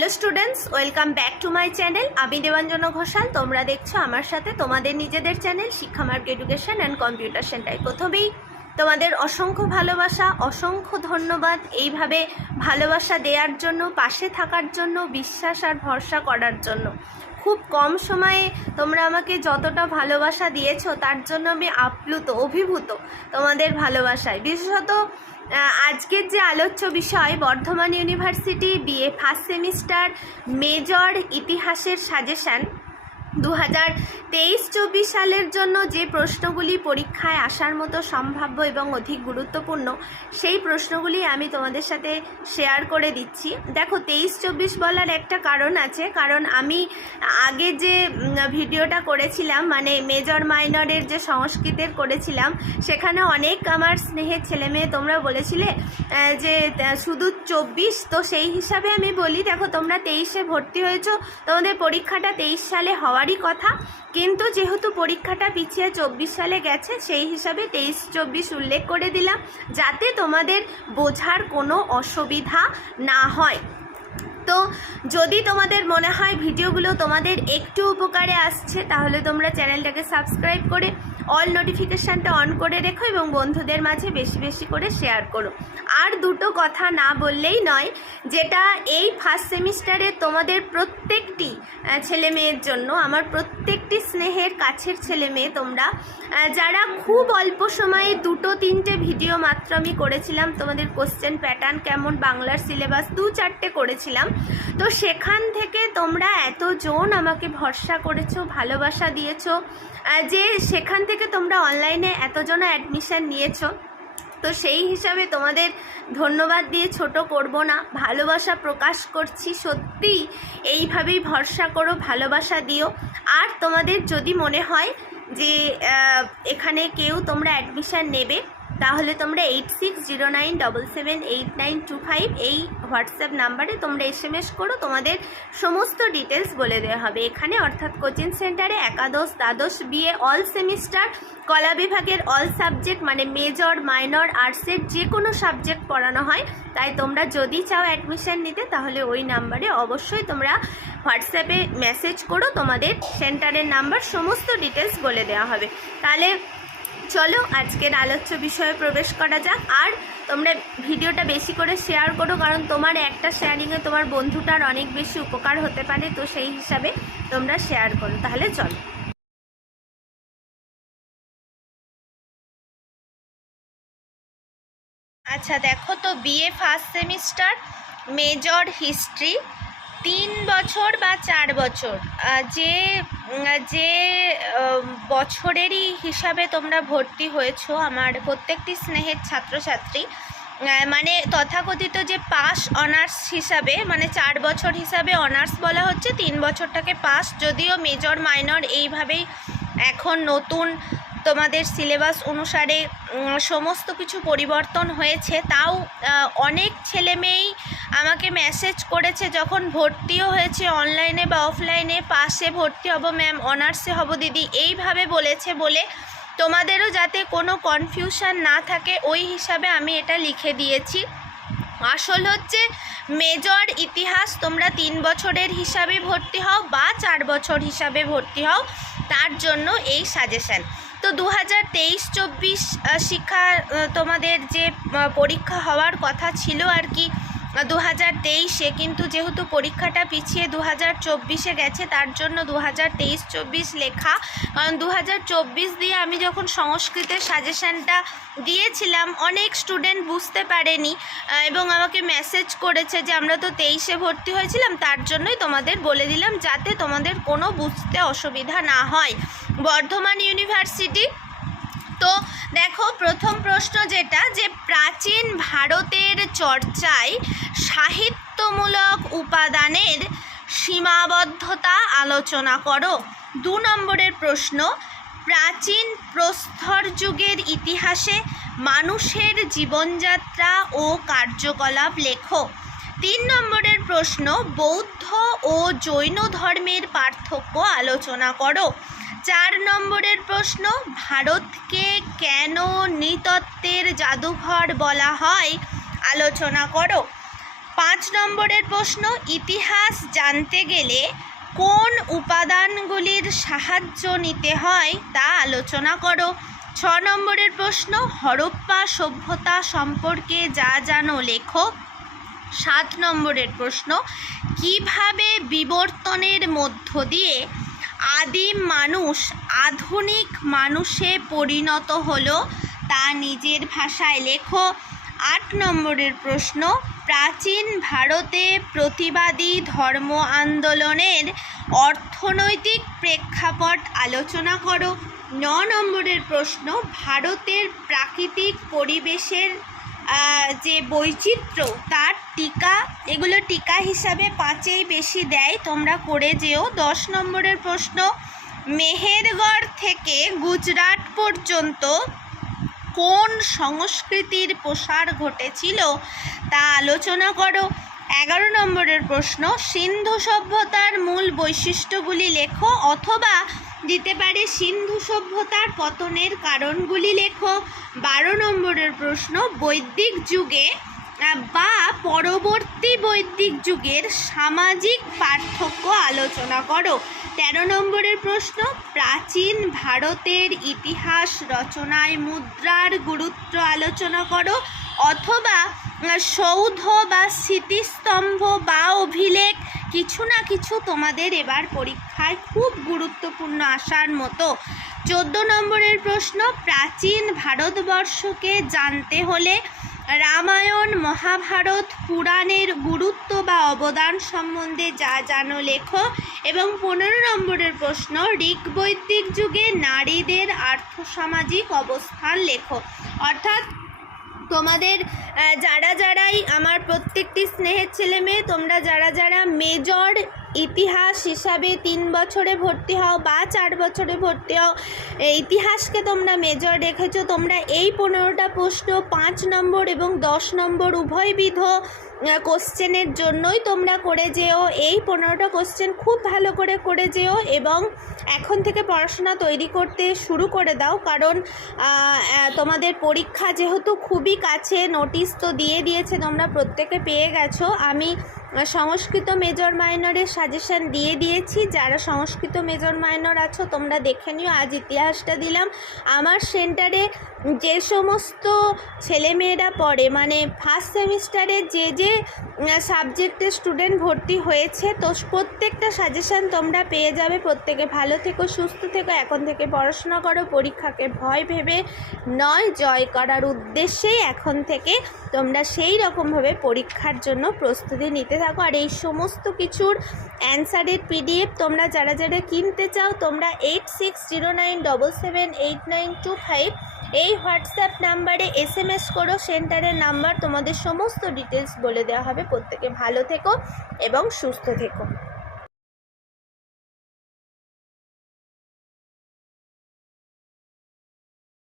Hello students, welcome back to my channel. আমি দেবাঞ্জনা ঘোষাল। তোমরা দেখছো আমার সাথে তোমাদের নিজেদের channel Shikshamarg education and computer centre. প্রথমেই তোমাদের অসংখ্য ভালোবাসা, অসংখ্য ধন্যবাদ এইভাবে ভালোবাসা দেওয়ার জন্য, পাশে থাকার জন্য, বিশ্বাস আর ভরসা করার জন্য। খুব কম সময়ে তোমরা আমাকে যতটা ভালোবাসা দিয়েছো তার জন্য আমি আপ্লুত, অভিভূত তোমাদের ভালোবাসায়। বিশেষত আজকের যে আলোচ্য বিষয় Bardhaman university BA first semester major ইতিহাসের সাজেশান 2023-24 সালের জন্য যে প্রশ্নগুলি পরীক্ষায় আসার মতো সম্ভাব্য এবং অধিক গুরুত্বপূর্ণ, সেই প্রশ্নগুলি আমি তোমাদের সাথে শেয়ার করে দিচ্ছি। দেখো, 23-24 বলার একটা কারণ আছে, কারণ আমি আগে যে ভিডিওটা করেছিলাম, মানে মেজর মাইনরের যে সংস্কৃতের করেছিলাম, সেখানে অনেক আমার স্নেহের ছেলেমেয়ে তোমরা বলেছিলে যে শুধু 24, তো সেই হিসাবে আমি বলি, দেখো তোমরা 23-এ ভর্তি হয়েছো, তোমাদের পরীক্ষাটা 23 সালে হওয়ারই কথা, কিন্তু যেহেতু পরীক্ষাটা পিছিয়ে 24 সালে গেছে, সেই হিসাবে 23-24 উল্লেখ করে দিলাম, যাতে তোমাদের বোঝার কোনো অসুবিধা না হয়। তো যদি তোমাদের মনে হয় ভিডিওগুলো তোমাদের একটু উপকারে আসছে, তাহলে তোমরা চ্যানেলটাকে সাবস্ক্রাইব করে অল নোটিফিকেশানটা অন করে রেখো এবং বন্ধুদের মাঝে বেশি বেশি করে শেয়ার করো। আর দুটো কথা না বললেই নয়, যেটা এই ফার্স্ট সেমিস্টারে তোমাদের প্রত্যেকটি ছেলে মেয়ের জন্য, আমার প্রত্যেকটি স্নেহের কাছের ছেলে মেয়ে তোমরা, যারা খুব অল্প সময়ে 2-3টে ভিডিও মাত্র আমি করেছিলাম, তোমাদের কোশ্চেন প্যাটার্ন কেমন, বাংলার সিলেবাস 2-4টে করেছিলাম, তো সেখান থেকে তোমরা এতজন আমাকে ভরসা করেছো, ভালোবাসা দিয়েছো, যে সেখান থেকে তোমরা অনলাইনে এতজন অ্যাডমিশান নিয়েছো। তো সেই হিসাবে তোমাদের ধন্যবাদ দিয়ে ছোট করব না, ভালোবাসা প্রকাশ করছি। সত্যি এইভাবেই ভরসা করো, ভালোবাসা দিও। আর তোমাদের যদি মনে হয় যে এখানে কেউ তোমরা অ্যাডমিশান নেবে, তাহলে তোমরা 8609778925 এই হোয়াটসঅ্যাপ নাম্বারে তোমরা SMS করো, তোমাদের সমস্ত ডিটেলস বলে দেওয়া হবে এখানে। অর্থাৎ কোচিং সেন্টারে একাদশ, দ্বাদশ, বিএ অল সেমিস্টার, কলা বিভাগের অল সাবজেক্ট, মানে মেজর, মাইনর, আর্টসের যে কোনো সাবজেক্ট পড়ানো হয়। তাই তোমরা যদি চাও অ্যাডমিশান নিতে, তাহলে ওই নাম্বারে অবশ্যই তোমরা হোয়াটসঅ্যাপে মেসেজ করো, তোমাদের সেন্টারের নাম্বার, সমস্ত ডিটেলস বলে দেওয়া হবে। তাহলে চলো আজকের আলোচ্য বিষয়ে প্রবেশ করা যাক। আর তোমরা ভিডিওটা বেশি করে শেয়ার করো, কারণ তোমার একটা শেয়ারিংয়ে তোমার বন্ধুটার অনেক বেশি উপকার হতে পারে, তো সেই হিসাবে তোমরা শেয়ার করো। তাহলে চলো। আচ্ছা দেখো, তো BA first semester major history 3 বছর বা 4 বছর যে যে বছরেরই হিসাবে তোমরা ভর্তি হয়েছো, আমার প্রত্যেকটি স্নেহের ছাত্রছাত্রী, মানে তথাকথিত যে পাস অনার্স হিসাবে, মানে 4 বছর হিসাবে অনার্স বলা হচ্ছে, 3 বছরটাকে পাস। যদিও মেজর মাইনর এইভাবেই এখন নতুন তোমাদের সিলেবাস অনুসারে সমস্ত কিছু পরিবর্তন হয়েছে, তাও অনেক ছেলেমেয়েই আমাকে মেসেজ করেছে যখন ভর্তিও হয়েছে অনলাইনে বা অফলাইনে, পাশে ভর্তি হব ম্যাম, অনার্সে হব দিদি, এইভাবে বলেছে। বলে তোমাদেরও যাতে কোনো কনফিউশন না থাকে, ওই হিসাবে আমি এটা লিখে দিয়েছি। আসল হচ্ছে মেজর ইতিহাস তোমরা 3 বছরের হিসাবে ভর্তি হও বা 4 বছর হিসাবে ভর্তি হও, তার জন্য এই সাজেশান। তো 2023-24 শিক্ষা তোমাদের যে পরীক্ষা হওয়ার কথা ছিল আর কি 2023-এ, কিন্তু যেহেতু পরীক্ষাটা পিছিয়ে 2024-এ গেছে, তার জন্য 2023-24 লেখা। কারণ 2024 দিয়ে আমি যখন সংস্কৃতের সাজেশানটা দিয়েছিলাম, অনেক স্টুডেন্ট বুঝতে পারেনি এবং আমাকে মেসেজ করেছে যে আমরা তো 23-এ ভর্তি হয়েছিলাম, তার জন্যই তোমাদের বলে দিলাম, যাতে তোমাদের কোনো বুঝতে অসুবিধা না হয়। বর্ধমান ইউনিভার্সিটি। তো দেখো, প্রথম প্রশ্ন যেটা, যে প্রাচীন ভারতের চর্চায় সাহিত্যমূলক উপাদানের সীমাবদ্ধতা আলোচনা করো। 2 নম্বরের প্রশ্ন, প্রাচীন প্রস্তর যুগের ইতিহাসে মানুষের জীবনযাত্রা ও কার্যকলাপ লেখো। 3 নম্বরের প্রশ্ন, বৌদ্ধ ও জৈন ধর্মের পার্থক্য আলোচনা করো। 4 নম্বরের প্রশ্ন, ভারতকে কেন নৃতত্ত্বের জাদুঘর বলা হয় আলোচনা করো। 5 নম্বরের প্রশ্ন, ইতিহাস জানতে গেলে কোন উপাদানগুলির সাহায্য নিতে হয় তা আলোচনা করো। 6 নম্বরের প্রশ্ন, হরপ্পা সভ্যতা সম্পর্কে যা জানো লেখো। 7 নম্বরের প্রশ্ন, কিভাবে বিবর্তনের মধ্য দিয়ে আদিম মানুষ আধুনিক মানুষে পরিণত হলো তা নিজের ভাষায় লেখো। 8 নম্বরের প্রশ্ন, প্রাচীন ভারতে প্রতিবাদী ধর্ম আন্দোলনের অর্থনৈতিক প্রেক্ষাপট আলোচনা করো। 9 নম্বরের প্রশ্ন, ভারতের প্রাকৃতিক পরিবেশের যে বৈচিত্র্য তার টিকা, এগুলো টিকা হিসাবে 5এই বেশি দেয়, তোমরা করে যেও। 10 নম্বরের প্রশ্ন, মেহেরগড় থেকে গুজরাট পর্যন্ত কোন সংস্কৃতির প্রসার ঘটেছিল তা আলোচনা করো। 11 নম্বরের প্রশ্ন, সিন্ধু সভ্যতার মূল বৈশিষ্ট্যগুলি লেখো, অথবা দিতে পারে সিন্ধু সভ্যতার পতনের কারণগুলি লেখো। 12 নম্বরের প্রশ্ন, বৈদিক যুগে বা পরবর্তী বৈদিক যুগের সামাজিক পার্থক্য আলোচনা করো। 13 নম্বরের প্রশ্ন, প্রাচীন ভারতের ইতিহাস রচনায় মুদ্রার গুরুত্ব আলোচনা করো, অথবা সৌধ বা স্মৃতিস্তম্ভ বা অভিলেখ, কিছু না কিছু তোমাদের এবার পরীক্ষায় খুব গুরুত্বপূর্ণ আসার মতো। 14 নম্বরের প্রশ্ন, প্রাচীন ভারতবর্ষকে জানতে হলে রামায়ণ মহাভারত পুরাণের গুরুত্ব বা অবদান সম্বন্ধে যা জানো লেখো। এবং 15 নম্বরের প্রশ্ন, ঋক বৈদিক যুগে নারীদের আর্থসামাজিক অবস্থান লেখো। অর্থাৎ তোমাদের যারাই আমার প্রত্যেকটি স্নেহের ছেলে মেয়ে, তোমরা যারা মেজর ইতিহাস হিসাবে 3 বছরে ভর্তি হও বা 4 বছরে ভর্তি হও, ইতিহাসকে তোমরা মেজর রেখেছো, তোমরা এই 15টা প্রশ্ন 5 নম্বর এবং 10 নম্বর উভয়বিধ কোশ্চেনের জন্যই তোমরা করে যেও। এই 15টা কোশ্চেন খুব ভালো করে যেও এবং এখন থেকে পড়াশোনা তৈরি করতে শুরু করে দাও, কারণ তোমাদের পরীক্ষা যেহেতু খুবই কাছে, নোটিশ তো দিয়ে দিয়েছে, তোমরা প্রত্যেকে পেয়ে গেছো। আমি সংস্কৃত মেজর মাইনরের সাজেশান দিয়ে দিয়েছি, যারা সংস্কৃত মেজর মাইনর আছো তোমরা দেখে নিও। আজ ইতিহাসটা দিলাম। আমার সেন্টারে যে সমস্ত ছেলেমেয়েরা পড়ে, মানে ফার্স্ট সেমিস্টারে যে সাবজেক্টের স্টুডেন্ট ভর্তি হয়েছে, তো প্রত্যেকটা সাজেশান তোমরা পেয়ে যাবে। প্রত্যেকে ভালো থেকো, সুস্থ থেকো, এখন থেকে পড়াশোনা করো, পরীক্ষাকে ভয় ভেবে নয়, জয় করার উদ্দেশ্যেই এখন থেকে তোমরা সেই রকমভাবে পরীক্ষার জন্য প্রস্তুতি নিতে থাকো। আর এই সমস্ত কিছুর অ্যান্সারের PDF তোমরা যারা কিনতে চাও, তোমরা 8609778925 এই হোয়াটসঅ্যাপ নাম্বারে SMS করো। সেন্টারের নাম্বার, তোমাদের সমস্ত ডিটেলস বলে দেওয়া হবে। প্রত্যেকে ভালো থেকো এবং সুস্থ থেকো।